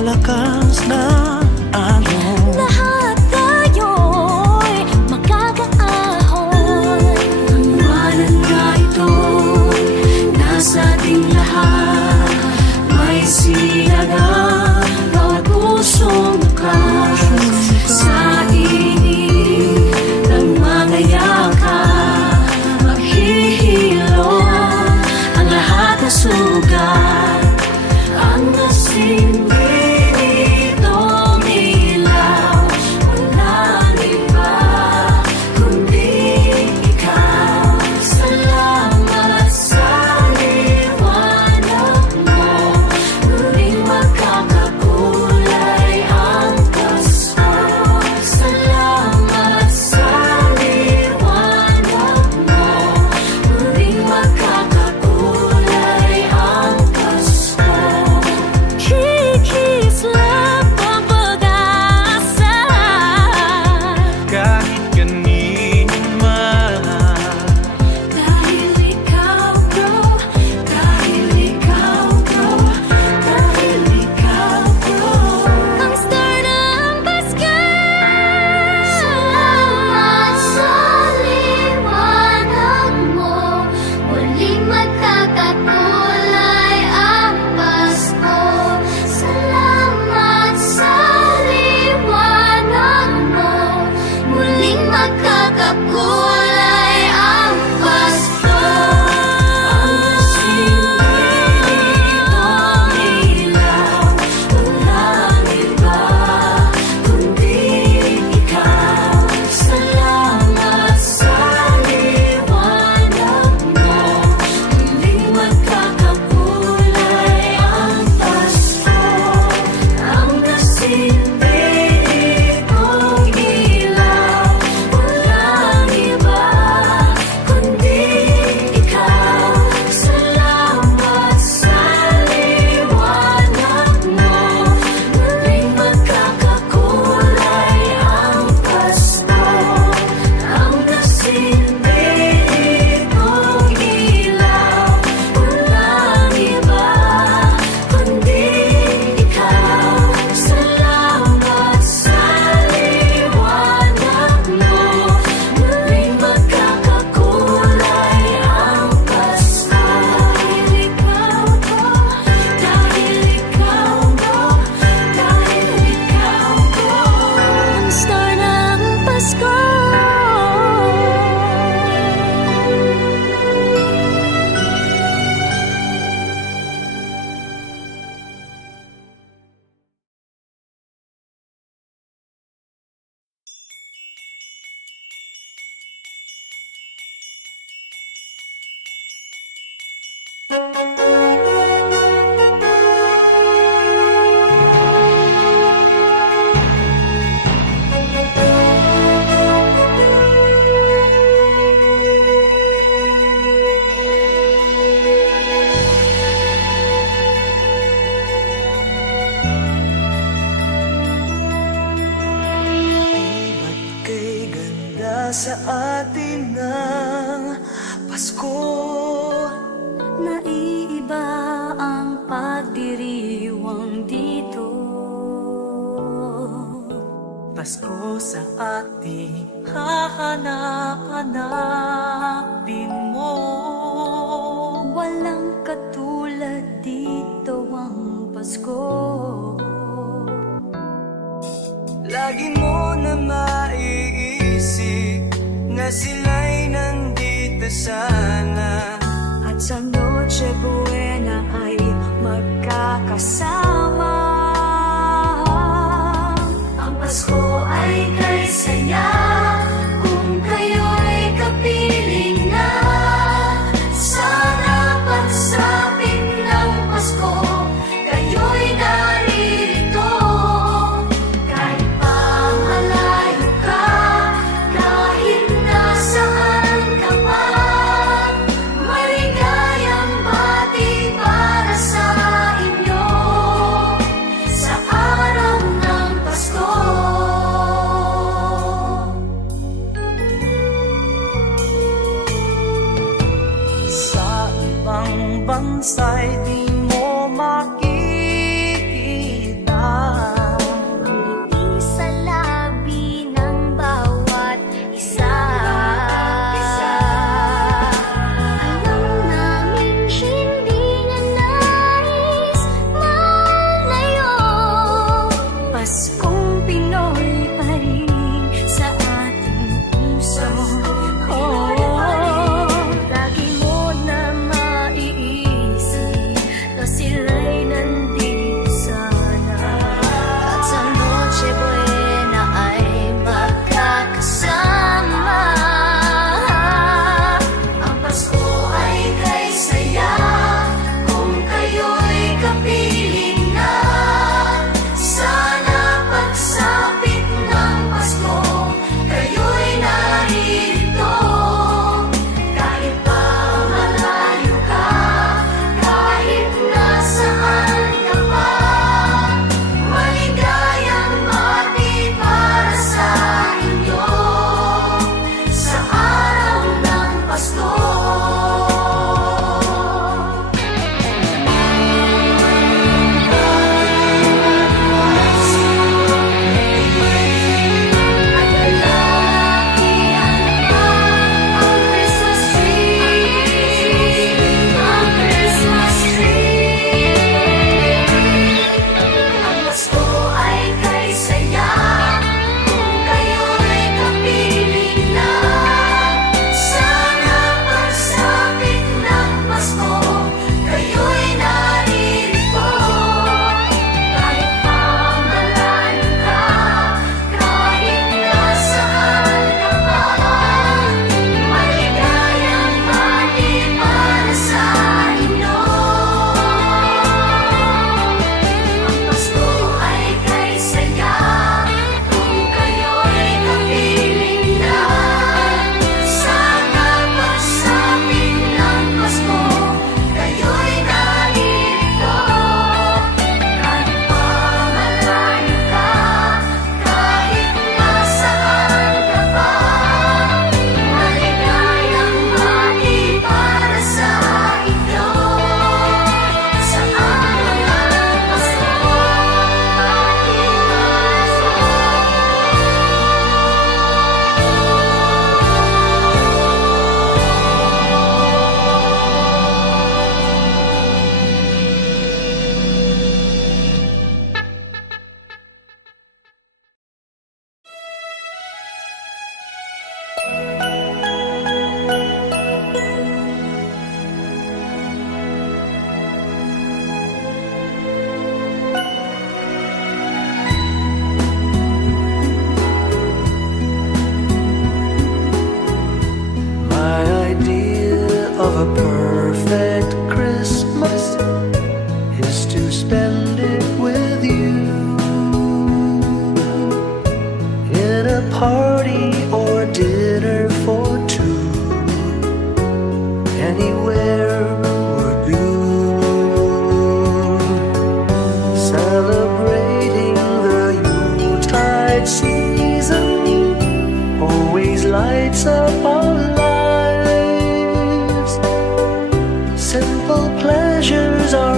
malakas na alon. Lahat tayo'y makakaahon. Ang wanan nga ito'y nasa ating lahat. May sinagang bawat pusong bukas. Sa init ng mga yakap, maghihilom ang lahat na sugat. Ang nasimbi nitong ilaw, walang iba kundi ikaw. Salamat sa liwanag mo, muling magkakakulay ang Pasko. Salamat sa liwanag mo, muling magkakakulay ang Pasko. Kikislap ang pag-asa. Kahit kanino man, Dahil ikaw bro, dahil ikaw bro, dahil ikaw bro. Ang star ng Pasko. Salamat sa liwanag mo, muling magkakakulay ang Pasko. Salamat sa liwanag mo, muling magkakakulay ang Pasko. Ang nasimbi nitong ilaw, walang iba kundi ikaw. Salamat sa liwanag mo, muling magkakakulay ang Pasko. Ang nasimbi nitong ilaw, walang iba kundi ikaw. Salamat sa liwanag mo, muling magkakakulay ang Pasko. Ang nasimbi nitong ilaw, walang iba kundi ikaw. Salamat sa liwanag mo, muling magkakakulay ang Pasko. Dahil ikaw bro, dahil ikaw bro, dahil ikaw bro. Ang star ng Pasko. ba't kay ganda sa atin ng Pasko? Naiiba ang pagdiriwang dito. Pasko sa ating hahanap-hanapin mo. Walang katulad dito ang Pasko. Lagi mo na maiisip na sila'y nandito sana. At sa Noche Buena ay magkakasama. Ang Pasko ay kay saya kung kayo'y kapiling na. Sana pagsapit ng Pasko, kayo'y naririto. Kahit pa malayo ka, kahit nasaan ka pa, maligayang bati para sa inyo sa araw ng Pasko. Bansa'y di mo makikita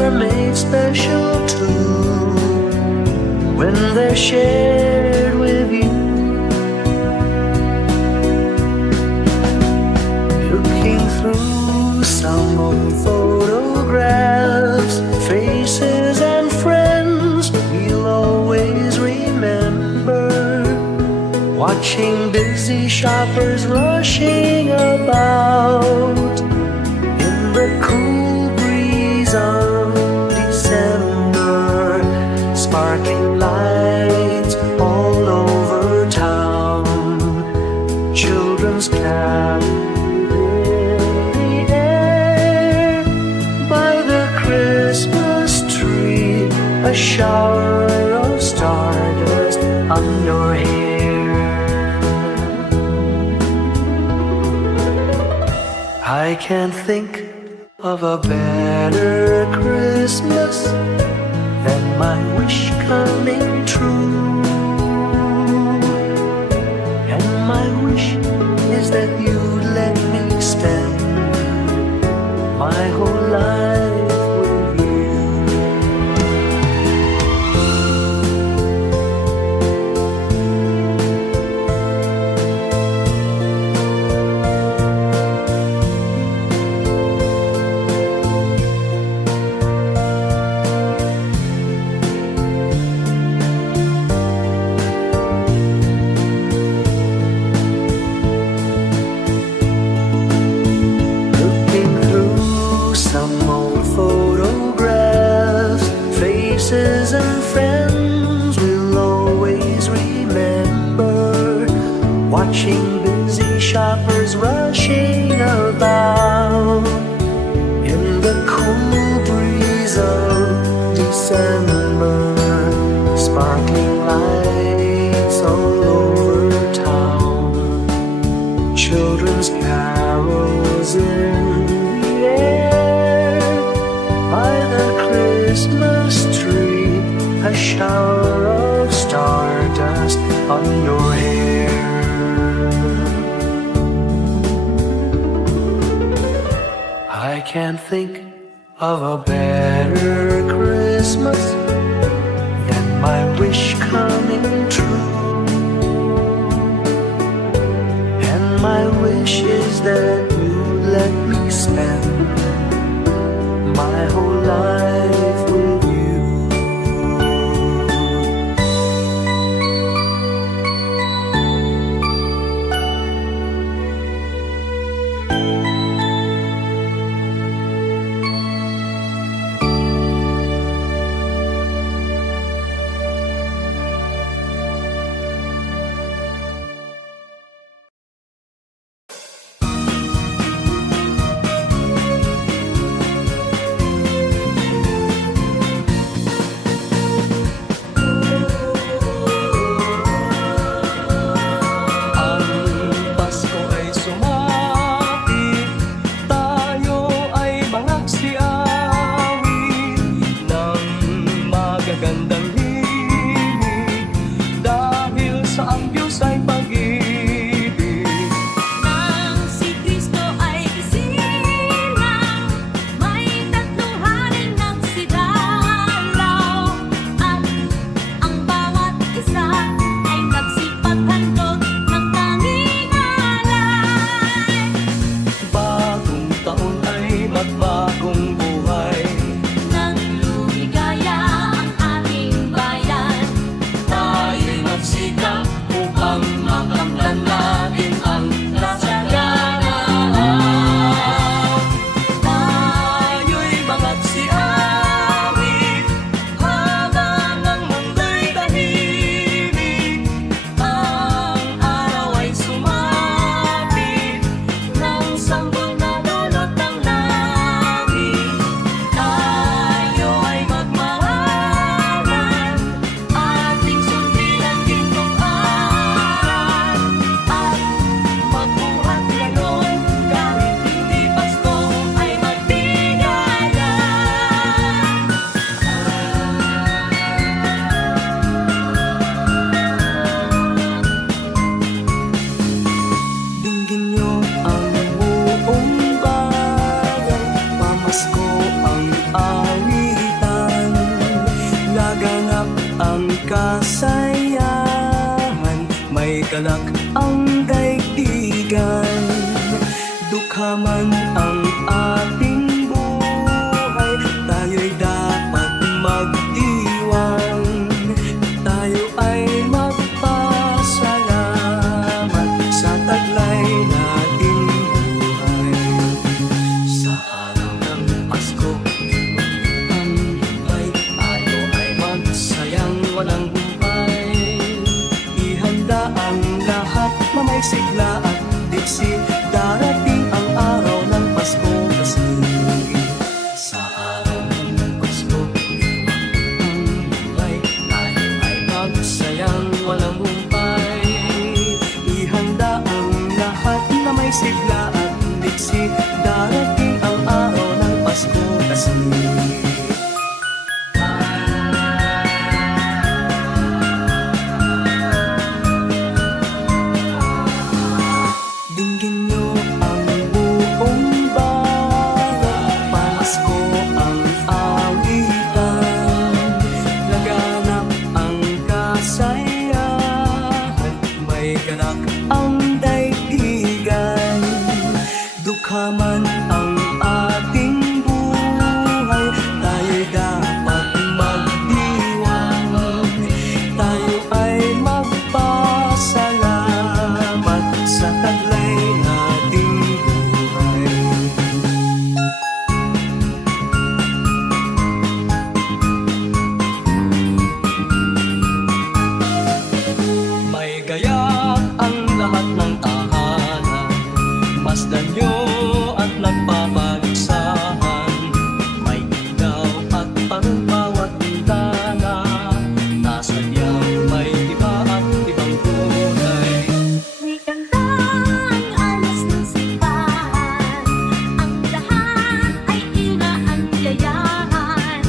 are made special too when they're shared with you. Looking through some old photographs, faces and friends we'll always remember. Watching busy shoppers rushing about in the cool breeze of December, sparkling lights all over town, children's carols in the air. By the Christmas tree, a shower of stardust on your hair. I can't think of a better Christmas than my wish coming true. And my wish is that you'd let me spend my whole life with you. Looking through some old photographs, faces and friends we'll always remember. Watching busy shoppers rushing about in the cool breeze of December, sparkling lights all over town, children's carols in the air. By the Christmas tree, a shower of stardust on your hair. I can't think of a better Christmas than my wish coming true. And my wish is that you let me spend my whole life with you. kasayahan, may galak ang daigdigan. Dukha man ang ating buhay, tayo'y dapat magdiwang. Tayo ay magpasalamat sa taglay nating buhay. Sa araw ng Pasko, tayo ay magsayang walang humpay. Ihanda ang lahat na may sigla at diksi. Darating ang araw ng Pasko kasi. Sa araw ng Pasko, tayo ay magsayang walang humpay. Ihanda ang lahat na may sigla at diksi. Darating ang araw ng Pasko kasi. Dinggin niyo ang buong bayan, Pasko ang awitan. Laganap ang kasayahan, may ganap ang daigdigan. Dukha man ang ating buhay, tayo'y dapat magdiwang. Tayo ay magpasalamat sa taglay nating buhay. May gayak ang lahat ng tahanan, masdan nyo at nagpapaligsahan. May ilaw at parang bawat bintana, nasadyang may iba at ibang kulay. May ganda ang alas ng simbahan. Ang lahat ay inaanyayahan.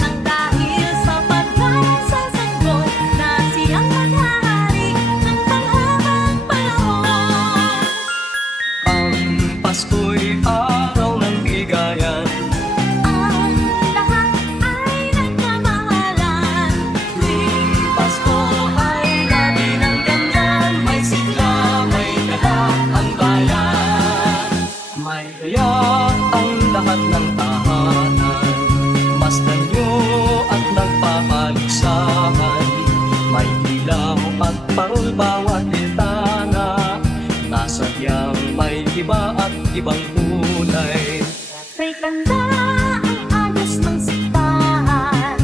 Nang dahil sa pagkain sa sanggol na siyang maghahari ng panghabang panahon. Ang Pasko'y araw ng bigayan. Ang lahat ay nagmamahalan. Tuwing Pasko ay lagi ng ganyan, may sigla, may galak ang bayan. May gayak ang lahat ng tahanan, masdan nyo at nagpapaligsahan. May ilaw at parol bawat bintana, nasadyang may iba at ibang kulay. May ganda ang alas ng simbahan.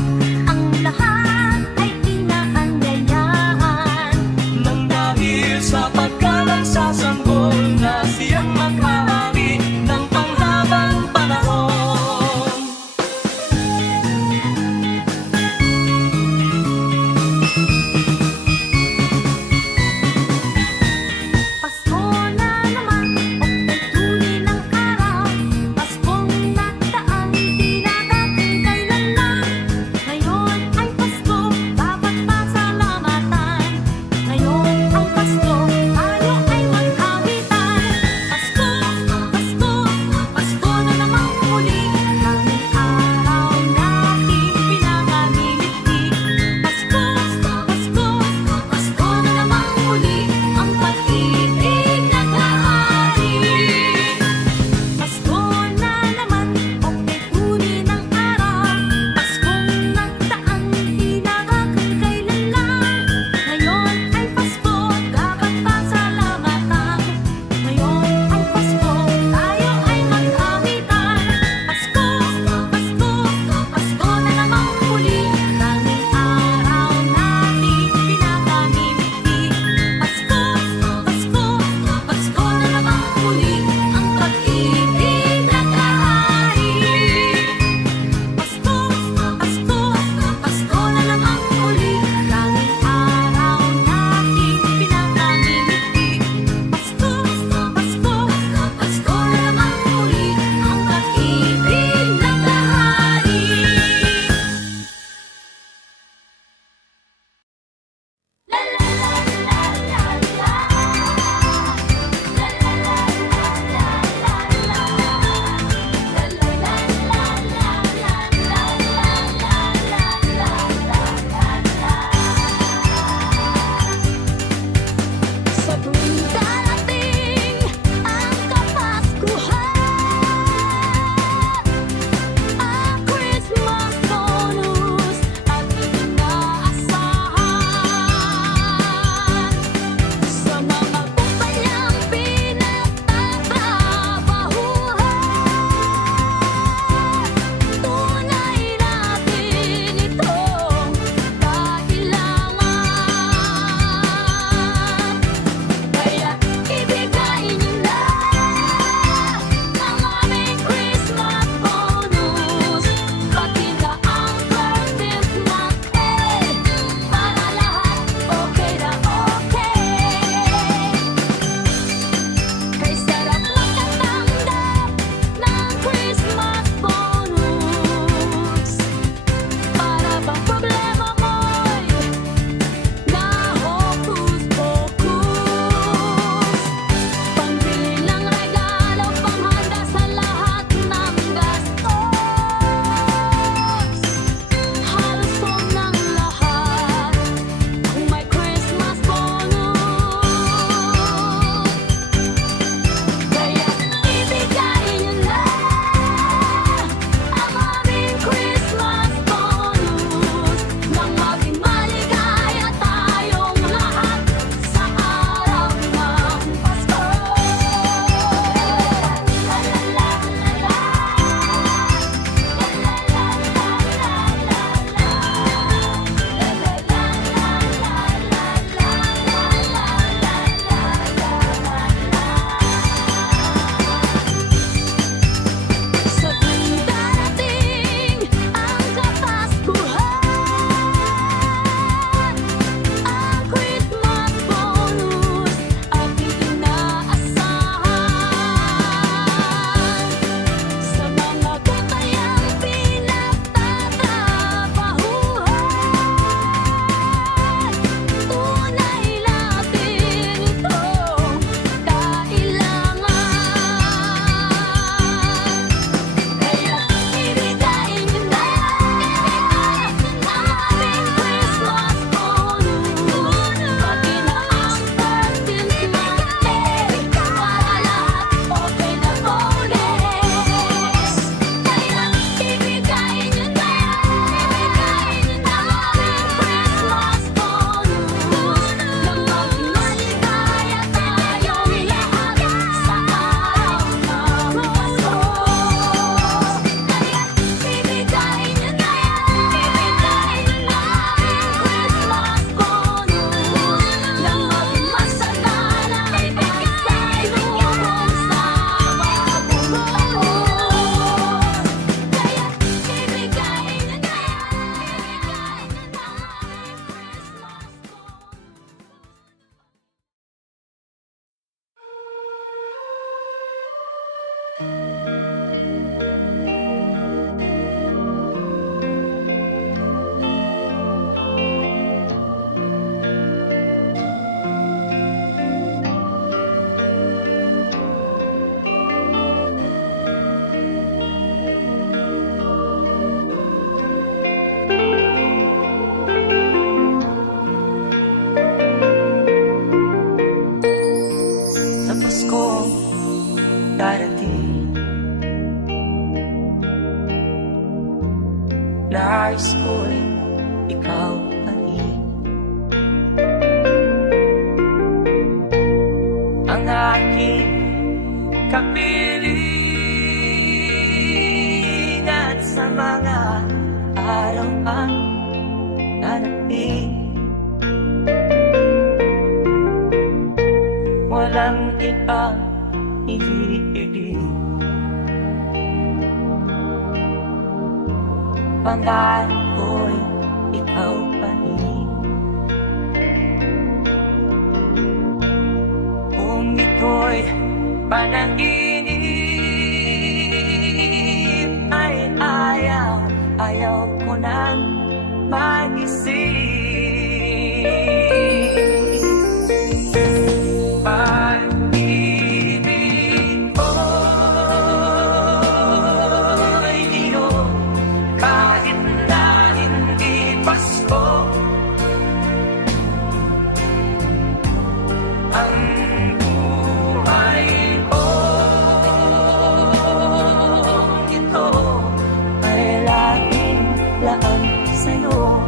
Ang lahat ay inaanyayahan. Nang dahil sa pagkalang sa sanggol na siyang maghahari ng panghabang panahon. Pasko na naman, ok'y tunay ng Nais ko'y ikaw pa rin ang aking kapiling at sa mga araw ang darating. Walang ibang iiibig. Pangarap ko'y ikaw pa rin. Kung ito'y panaginip ay ayaw ko nang mag-isip. Pag-ibig ko'y iyo, kahit na hindi Pasko. Ang buhay ko ito ay laging laan sa'yo.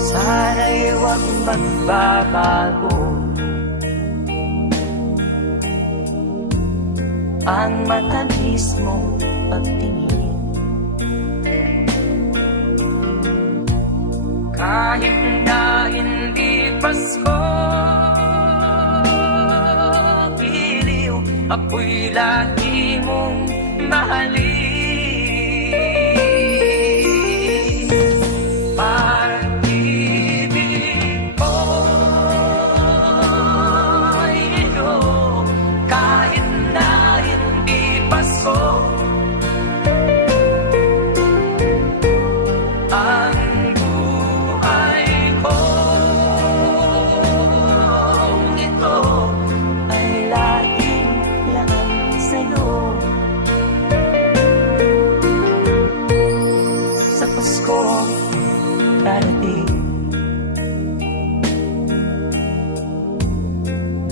Sana'y huwag magbabago ang matamis mong pagtingin. Kahit na hindi Pasko, piliw ako'y lagi mong mahalin. Pag-ibig ko'y iyo, kahit na hindi Pasko. Ang buhay ko ito ay laging laan sa'yo. Sa Pasko darating,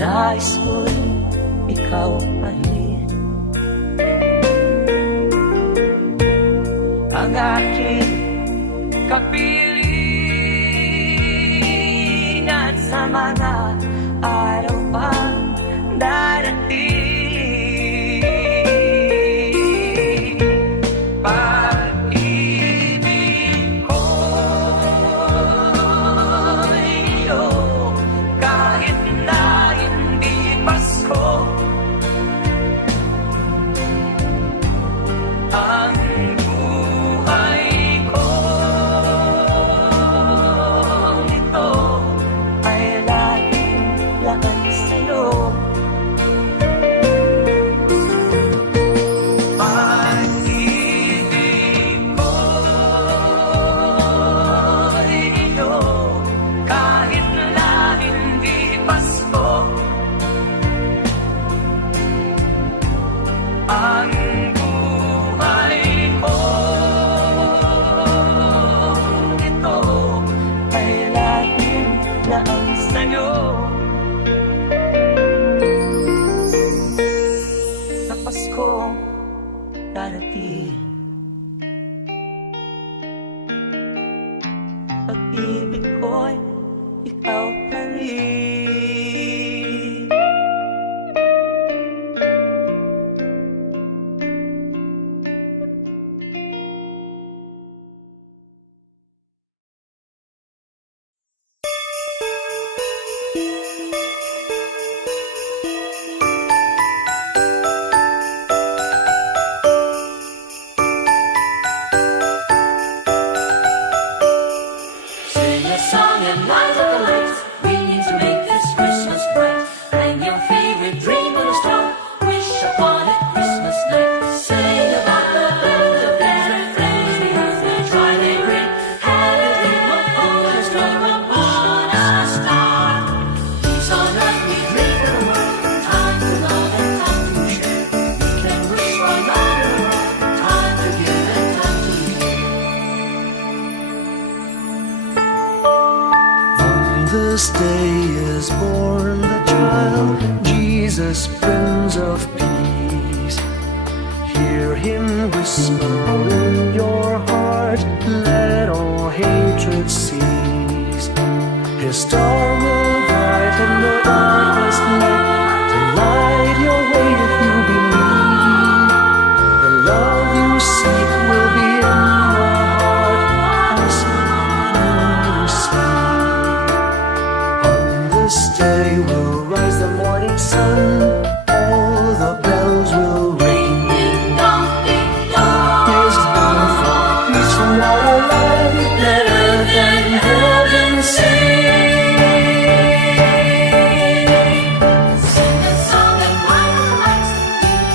nais ko'y ikaw pa rin ang aking kapiling at sa mga araw pang darating. Pag-ibig ko'y iyo, kahit na hindi Pasko. Ang buhay ko ito ay laging laan sa'yo. Pag-ibig ko'y iyo, kahit na hindi Pasko. Ang buhay ko ito ay laging laan sa'yo. Sa Pasko darating, pag-ibig ko'y ikaw pa rin. Sing a song and light up the lights. We need to make this Christmas bright. Hang your favorite dream on a star. Wish upon it Christmas night. Sing about the birth of better flames. The earth may try, they rain. Have a dream upon a star, upon a star. Peace on earth we pray for the world. Time to love and time to share. We can wish for another world. Time to give and time to give. On this day is born the child, Jesus, Prince of Peace. Hear him whisper in your heart, let all hatred cease. His star will brighten the darkest night to light your way if you believe. The love you seek will be in your heart as you see. On this day will rise the morning sun, all the bells will ring. Ding dong, ding dong. His birth of peace from our life, let earth and heaven sing. Sing a song and light the lights.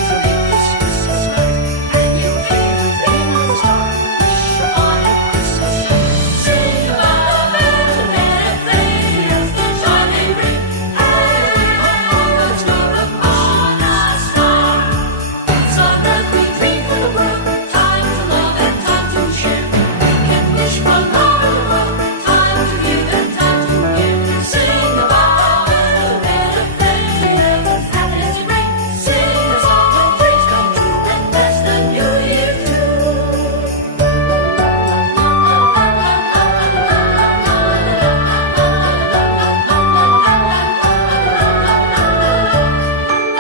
To make this Christmas night. And you dream a dream of a star. Wish upon a Christmas night. Sing about the better things the shining ring. And all the joy upon us now. It's on earth we dream for the world. Time to love and time to share. We can wish for love in the world. Time to give and time to give. Sing about the better things. Happiness bring. Sing a song when dreams come true. And bless the new year Sing a song and light up the lights. We need to make this Christmas bright. And your favorite dream of a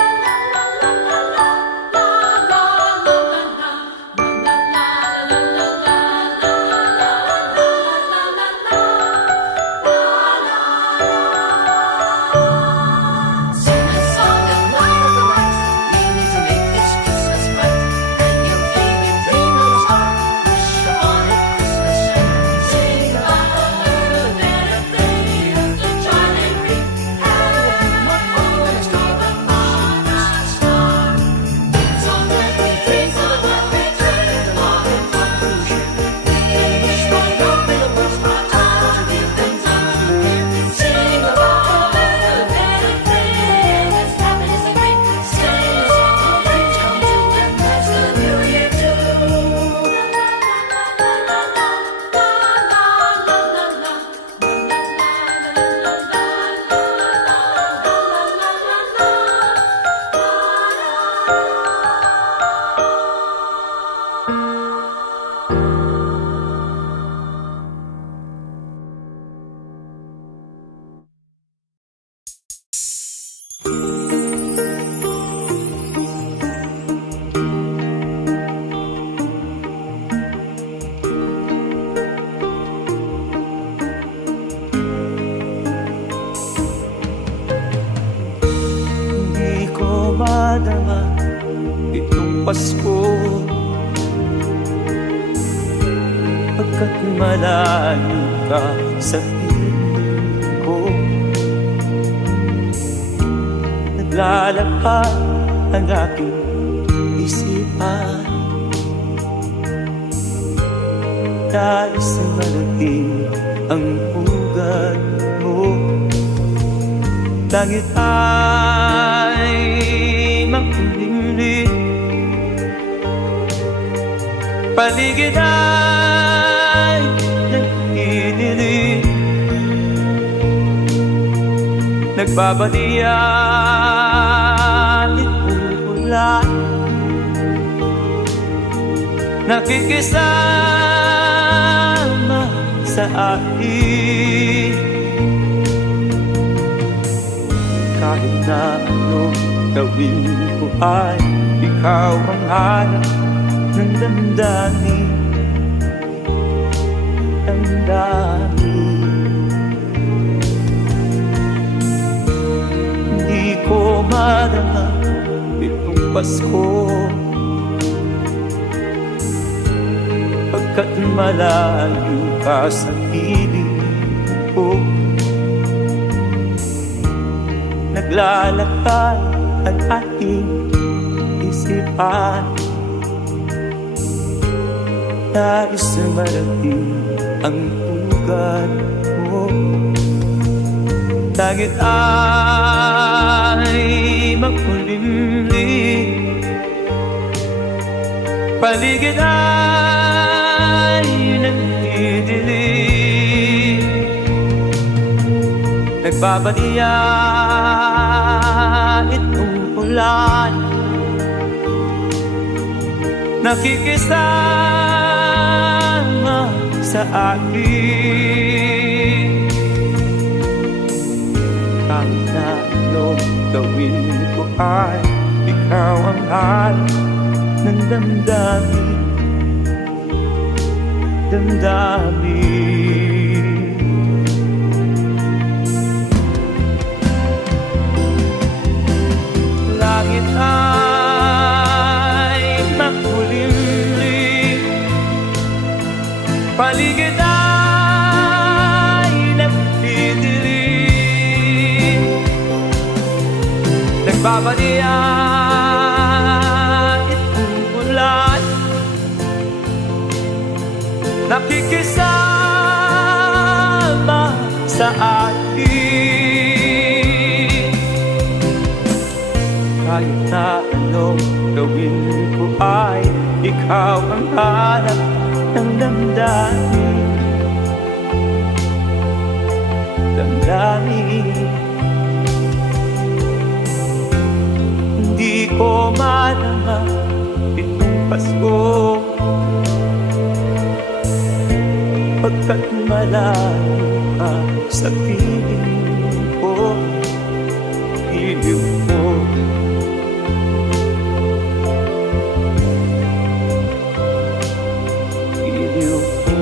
star. Wish upon a Christmas night. Sing about the better things the shining ring. And all the joy upon us now. It's on earth we dream for the world. We dream love and time to share. We can wish for love in the world. Time to give and time to give. Sing about the better things. Happiness and great. Sing a song when dreams come true. And bless the new year too. Hindi ko madama itong Pasko, pagkat malayo ka sa piling ko. Naglalakad ang aking isipan, nais na marating ang ugat mo. Langit ay makulimlim, paligid ay nagdidilim. Nagbabalian itong ulan, nakikisama sa akin. Kahit na ano gawin ko ay ikaw ang hanap ng damdamin. Hindi ko madama itong Pasko, pagkat malayo ka sa piling ko. Naglalakad ang aking isipan, nais na marating ang ugat mo. Langit ay makulimlim, paligid ay nagdidilim. Nagbabaliya itong ulan, nakikisama sa akin. Kahit na anong gawin ko ay ikaw ang hanap ng damdamin. Langit ay makulimlim, paligid ay nagdidilim, nagbabalian itong ulan, nakikisama sa akin. Kahit na anong gawin ko ay ikaw ang hanap ng damdamin. Hindi ko malama itong Pasko, pagkat malayo ka sa piling ko, iliw ko. Iliw ko.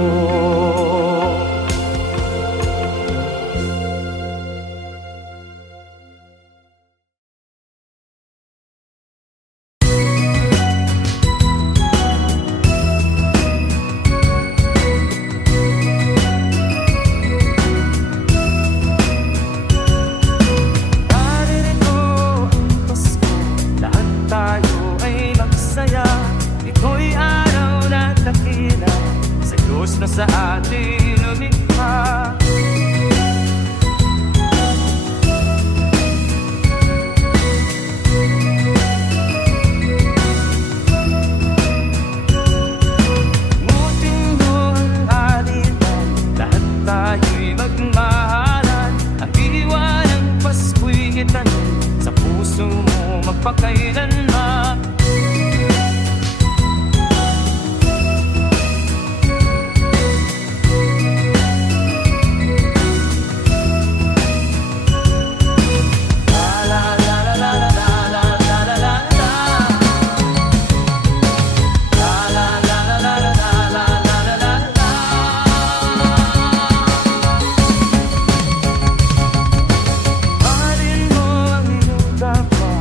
Naririto ang Pasko, lahat tayo ay magsaya. Ito'y araw na dakila sa Diyos na sa atin lumikha. Ngutin mo ang alitan, lahat tayo'y magmahalan. Ang diwa ng Pasko'y itanim sa puso mo magpakailanman. Mahalin mo ang iyong kapwa,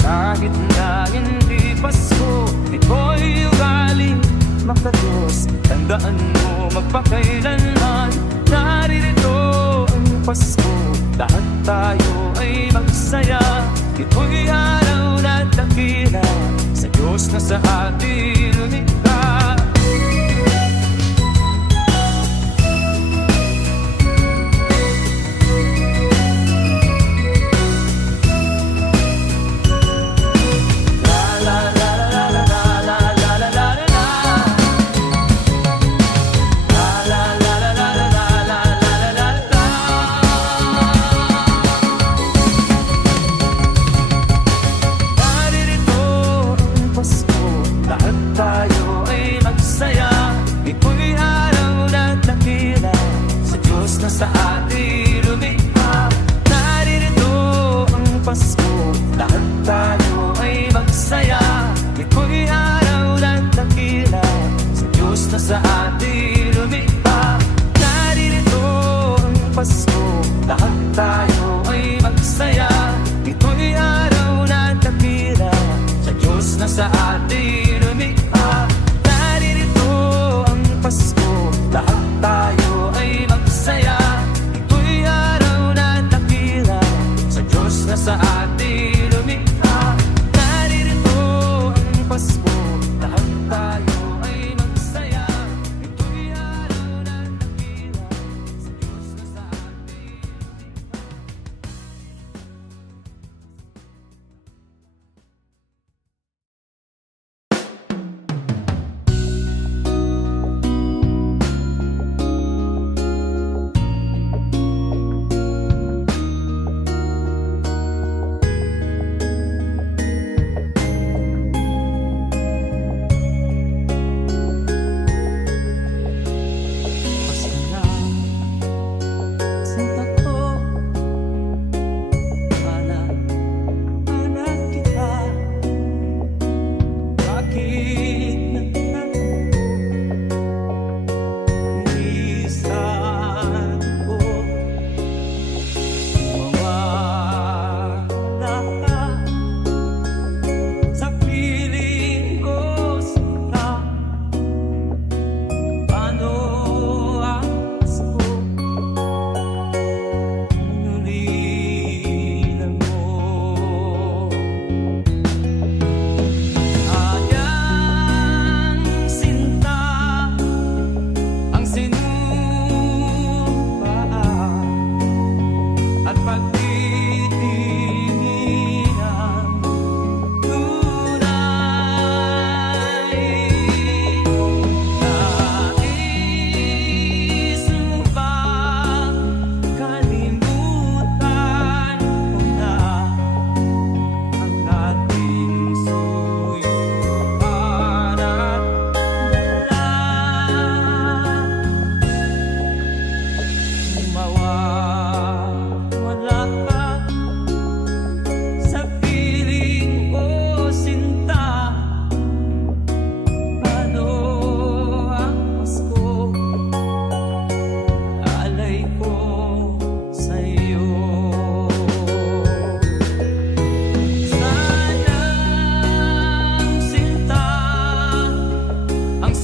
kahit na hindi Pasko. Ito'y ugaling makadiyos, tandaan mo magpakailanman. Naririto ang Pasko, lahat tayo ay magsaya. Ito'y araw na dakila sa Diyos na sa atin lumikha.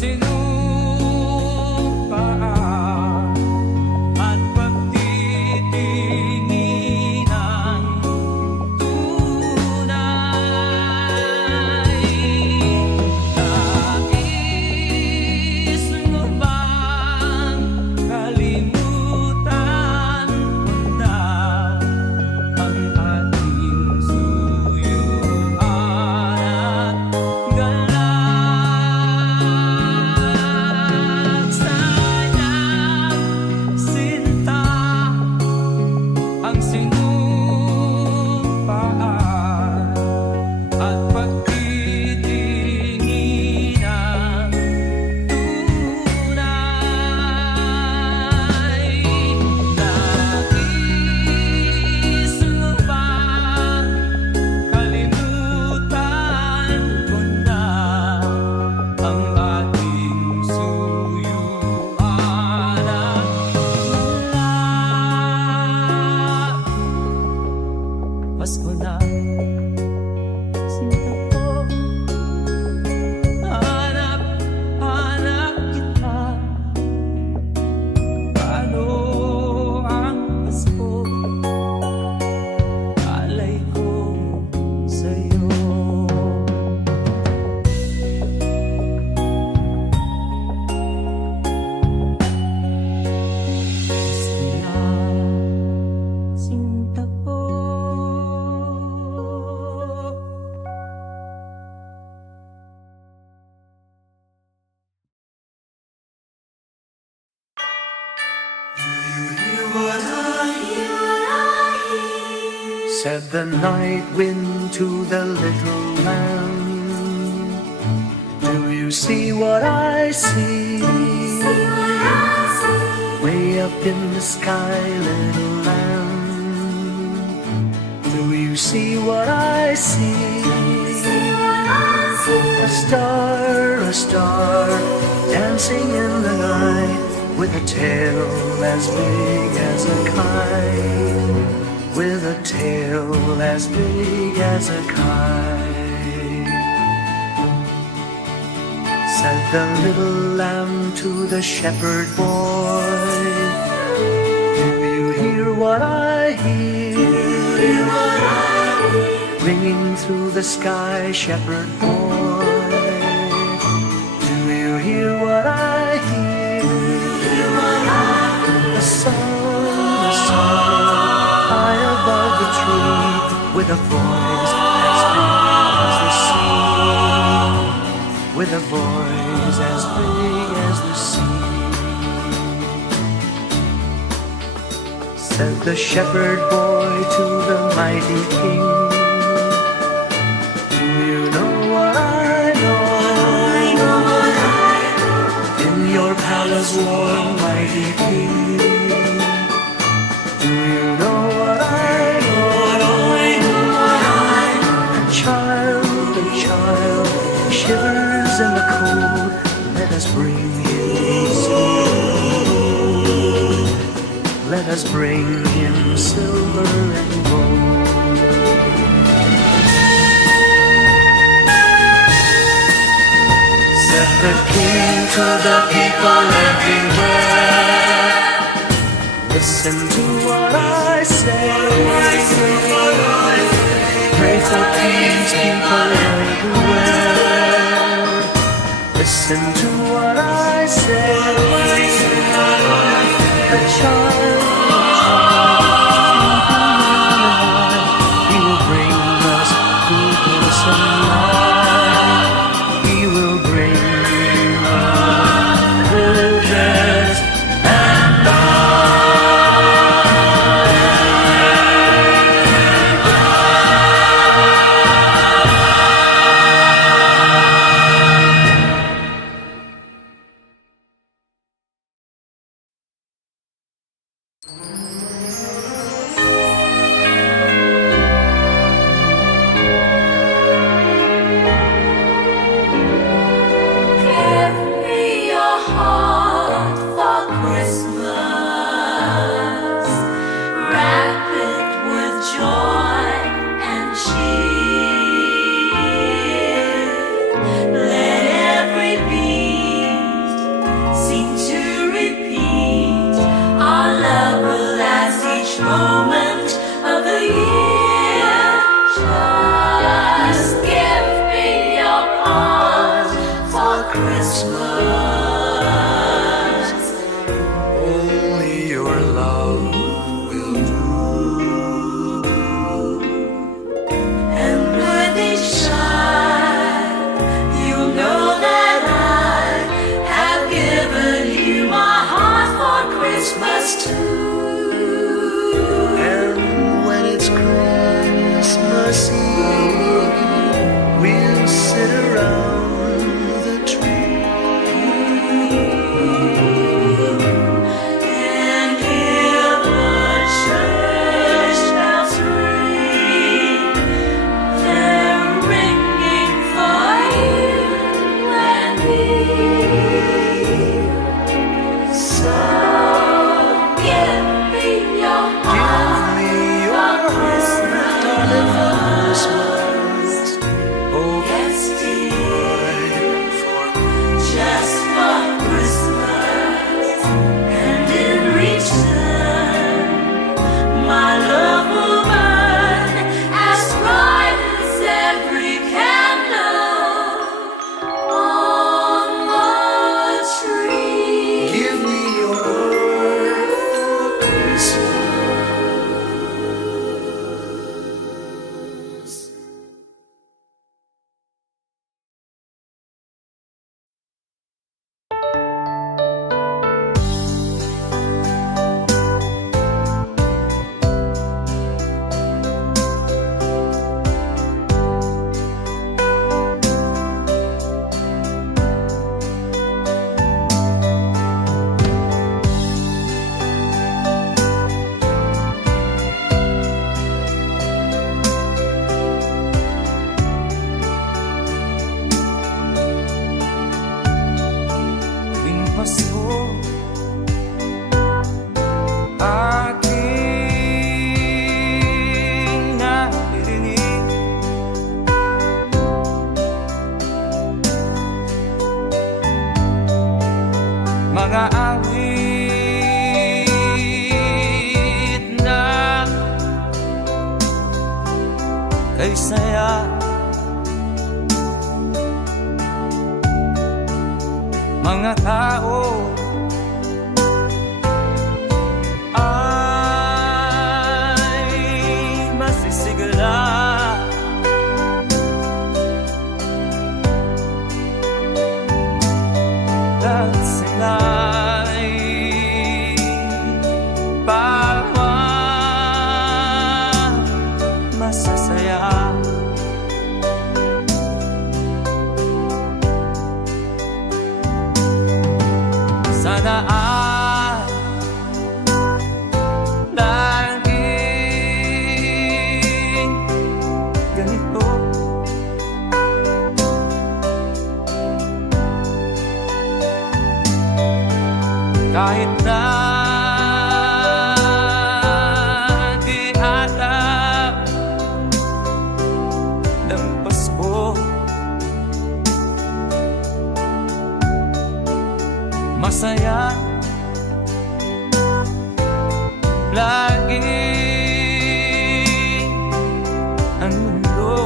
sinumpaan at pagtitingin ng tunay. Nais mo bang kalimutan mo na ang ating suyuan at galak? Sana sinta ang sinumpaan at pagtitingin ng tunay. Nais mo bang kalimutan ko na ang ating suyuan at galak? Pasko na, sinta ko, hanap kita. Paano ang Pasko? Alay ko sa'yo. Pasko na, sinta ko. Said the night wind to the little lamb, do you see what I see? Way up in the sky, little lamb, do you see what I see? A star, dancing in the night, with a tail as big as a kite, with a tail as big as a kite. Said the little lamb to the shepherd boy, do you hear what I hear? Ringing through the sky, shepherd boy, do you hear what I hear? The sun, high above the tree, with a voice as big as the sea, with a voice as big as the sea. Said the shepherd boy to the mighty king, do you know what I know? In your palace warm, mighty king, do you know what I know? A child shivers in the cold. Let us bring him silver. Let us bring him silver and gold. Said the king to the people everywhere, listen to what I say. Pray for peace, people everywhere. Listen to what I say. A child, he will bring us goodness and light. He will bring us goodness and which moment of the year? Just give me your heart for Christmas. Only your love will do. And with each child, you'll know that I have given you my heart for Christmas too. And when it's Christmas Eve, we'll sit around the tree And hear the church bells ring. They're ringing for you and me. So give me your heart me for Christmas. darling, for Christmas. Oh, Yes, dear, for just for Christmas. And in return, my love will burn as bright as every candle on the tree. give me your word for Christmas. Tuwing Pasko, aking naririnig mga awit na kay saya. Mga tao ay masisigla dahil sila'y bawat masasaya. Sana ay laging ganito. Kahit na di alam ng Pasko, masaya lagi ang mundo.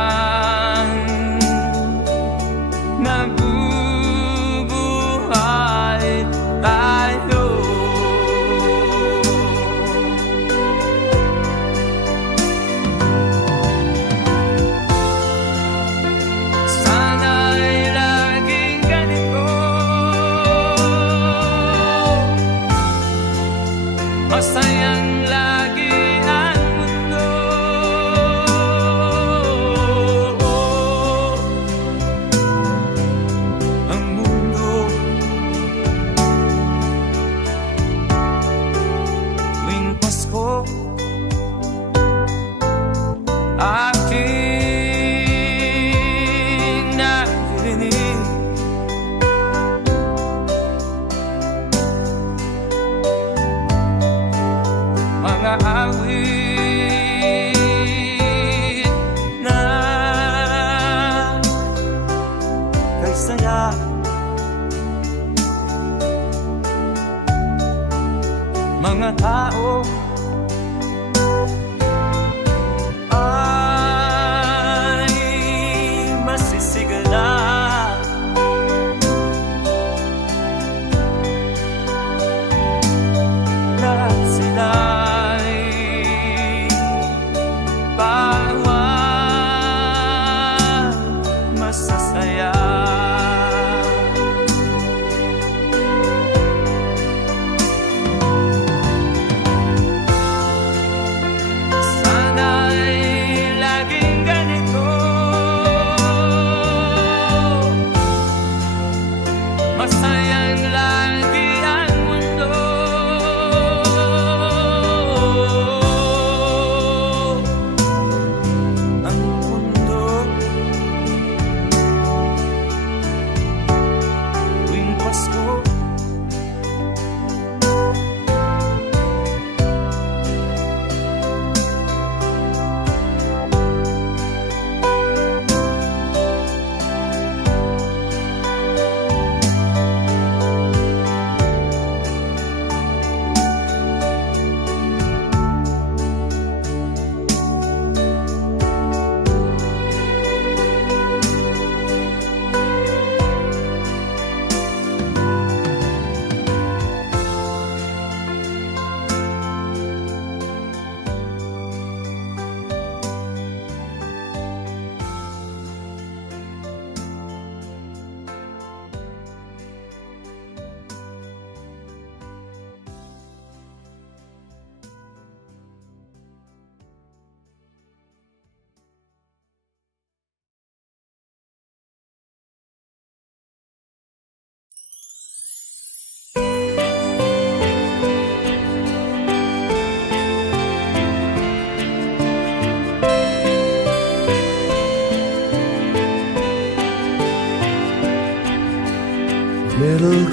Habang nabubuhay tayo, sana'y laging ganito. Masayang lagi ang mundo. Ang mundo tuwing Pasko, aking naririnig mga awit na kay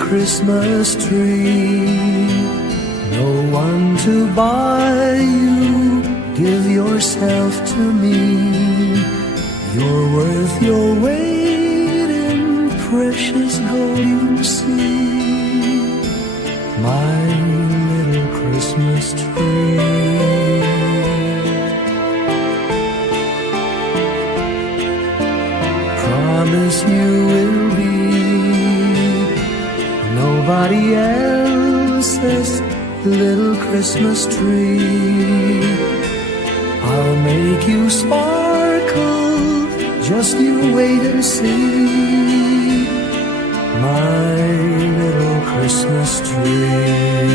Christmas tree. No one to buy you, give yourself to me. You're worth your weight in precious gold, you see, my little Christmas tree. Promise you will be nobody else's little Christmas tree. I'll make you sparkle, just you wait and see, my little Christmas tree.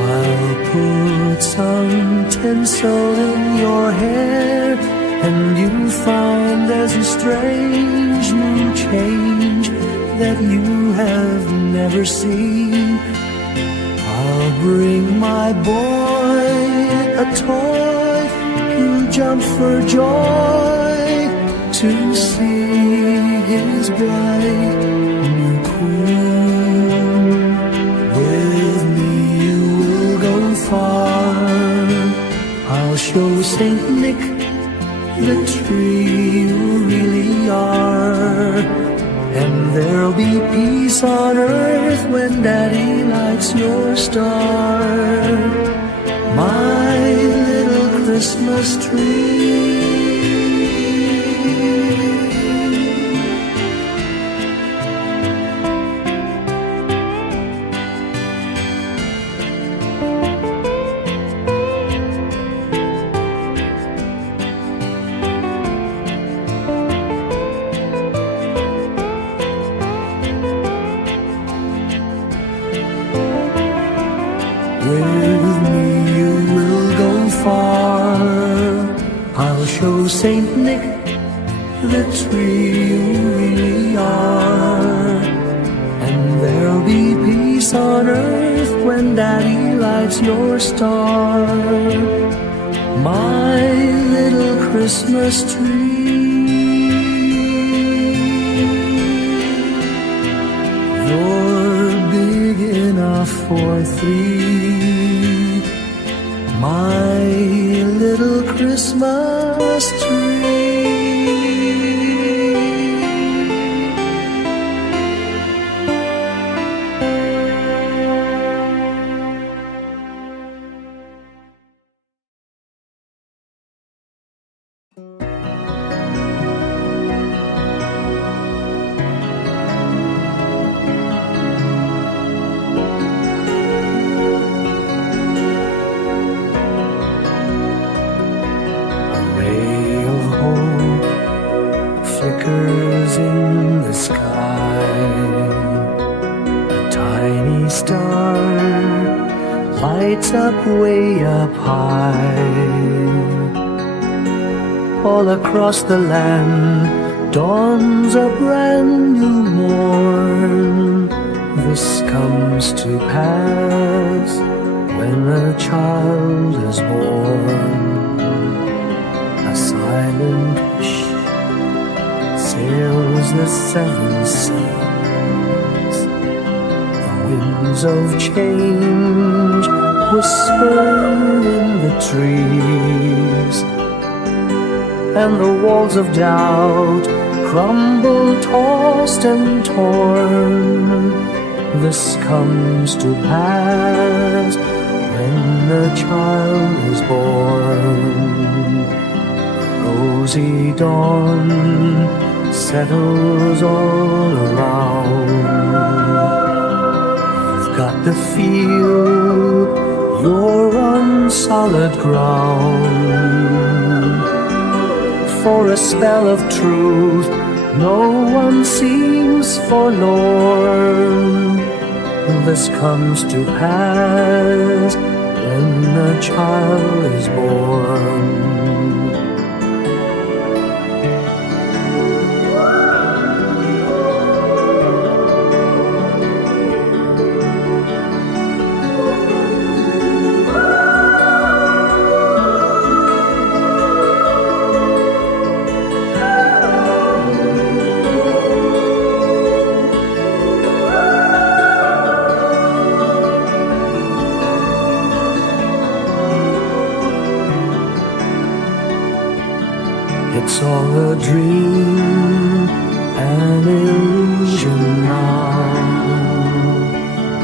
I'll put some tinsel in your hair, and you'll find there's a strange new change that you have never seen. I'll bring my boy a toy, he'll jump for joy to see his bright new queen. With me you will go far, I'll show Saint Nick the tree you really are. And there'll be peace on earth when Daddy lights your star, my little Christmas tree. With me you will go far, I'll show Saint Nick the tree you really are. And there'll be peace on earth when Daddy lights your star, my little Christmas tree. You're big enough for three, my little Christmas tree. Flickers in the sky, a tiny star lights up way up high. All across the land dawns a brand new morn. This comes to pass when a child is born. A silent wish sails the seven seas. The winds of change whisper in the trees, and the walls of doubt crumble, tossed and torn. This comes to pass when the child is born. Rosy dawn settles all around. You've got to feel you're on solid ground. For a spell of truth, no one seems forlorn. This comes to pass when a child is born. It's all a dream, an illusion now.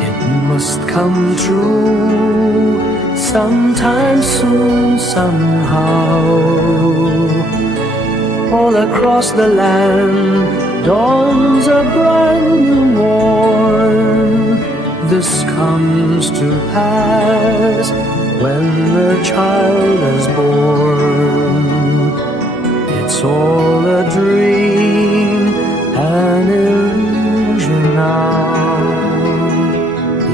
It must come true sometime soon, somehow. All across the land dawns a brand new morn. This comes to pass when the child is born. It's all a dream, an illusion now.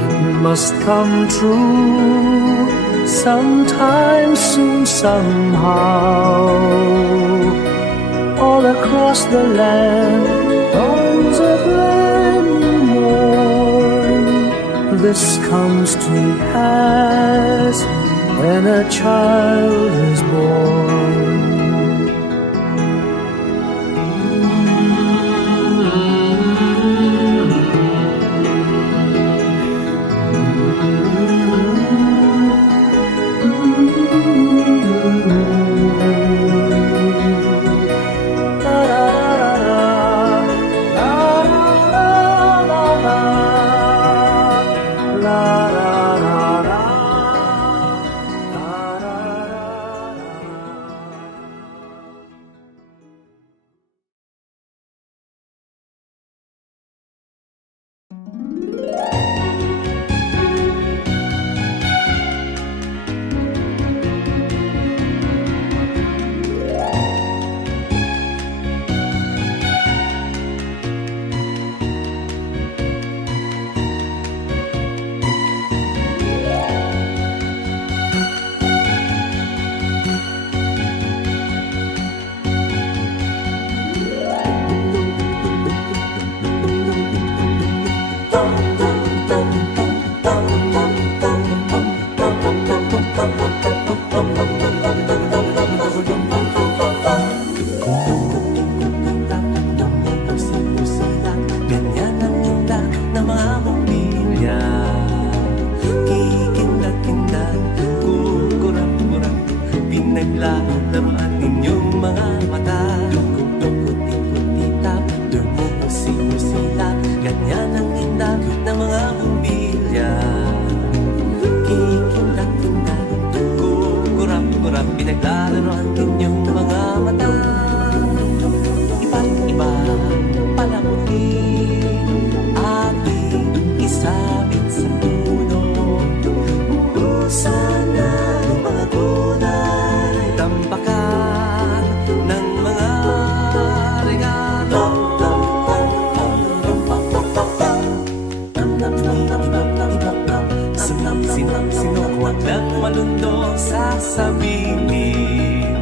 It must come true sometime soon, somehow. All across the land dawns a brand new morn. This comes to pass when a child is born. Naglalaman inyong mga mata. Dukot-dukot-ikot-itap, dumukot-simusilap. Ganyan ang indak ng mga bumbilya. Kikindak-kindak, kukurap-kurap, pinaglalaro ang inyong mga mata. Iba't iba palamunin ating isabit sa puno. Ubusan ng mga gulay, tampakan ng mga regalo. Sino huwag lang malundong sasabihin.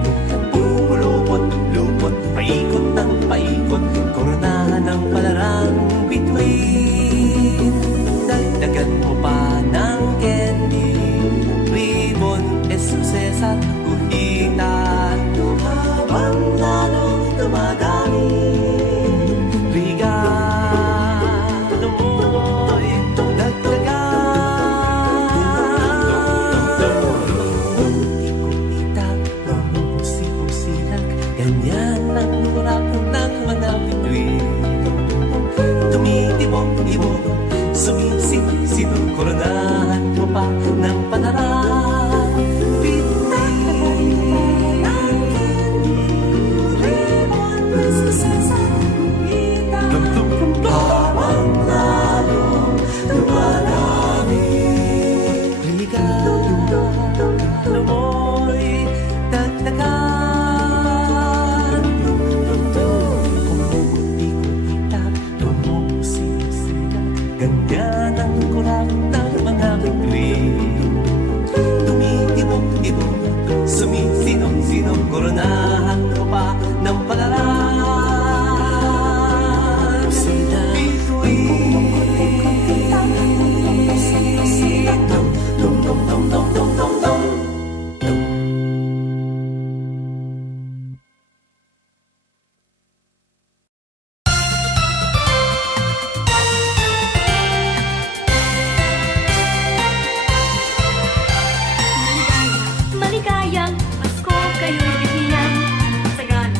Pupulupot-lupot, paikot ng paikot, koronahan ng palarang bituin. Dagdagan mo pa ng candy, ribbon, esuses at guhitan. Habang lalong dumadami, regalo mo'y dagdagan. Ikot-itak, pumupusi-pusilang, ganyan ang kurap ng mga bituin. Tumitibok-ibok, sumisit-sito, koronahan mo pa ng panarang bituin. Habang lalong dumarami, regalo mo'y dagdagan. Kumukuti-kutitap, tumusi-sila, ganyan ang kurap ng mga bituin. Tumitibok-tibok, sumisinong-sinong, koronahan mo pa ng palarang Maligayang Pasko kayo'y bigyan. Sagana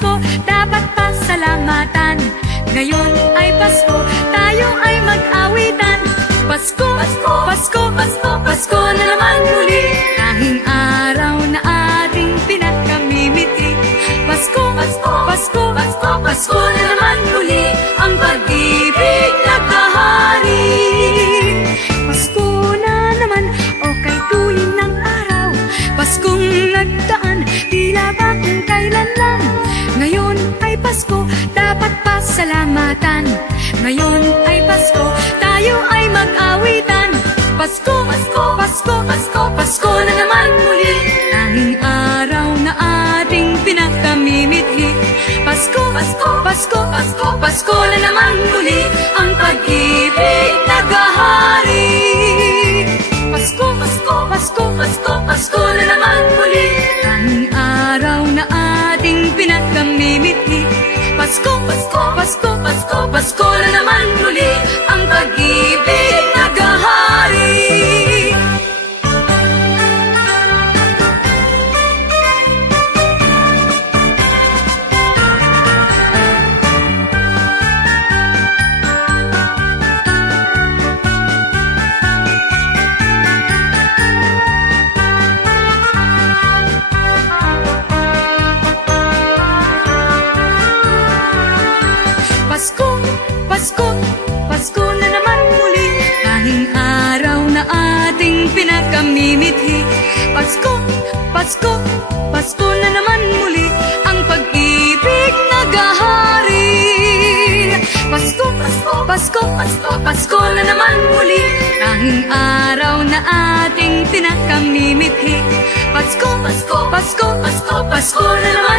Pasko, dapat pasalamatan. Ngayon ay Pasko, tayo ay mag-awitan. Pasko, Pasko, Pasko, Pasko, Pasko na naman muli. Tanging araw na ating pinakamimiti. Pasko, Pasko, Pasko, Pasko, Pasko na naman muli. Ang pag-ibig naghahari. Pasko na naman, o kay tuwing ng araw. Paskong nagdaan, tila ba kung kailan lang. Ngayon ay Pasko, dapat pasalamatan. Ngayon ay Pasko, tayo ay mag-awitan. Pasko, Pasko, Pasko, Pasko, Pasko na naman muli. Tanging araw na ating pinakamimithi. Pasko, Pasko, Pasko, Pasko, Pasko na naman muli. Ang pag-ibig naghahari. Pasko, Pasko, Pasko, Pasko, Pasko na naman muli. Tanging araw na ating pinakamimithi. Pasko, Pasko, Pasko, Pasko, Pasko na naman muli. Ang pag-ibig naghahari. Pasko, Pasko, Pasko na naman muli. Tanging araw na ating pinakamimithi. Pasko, Pasko, Pasko na naman muli. Ang pag-ibig naghahari. Pasko, Pasko, Pasko, Pasko, Pasko na naman muli. Tanging araw na ating pinakamimithi. Pasko, Pasko, Pasko, Pasko, Pasko na naman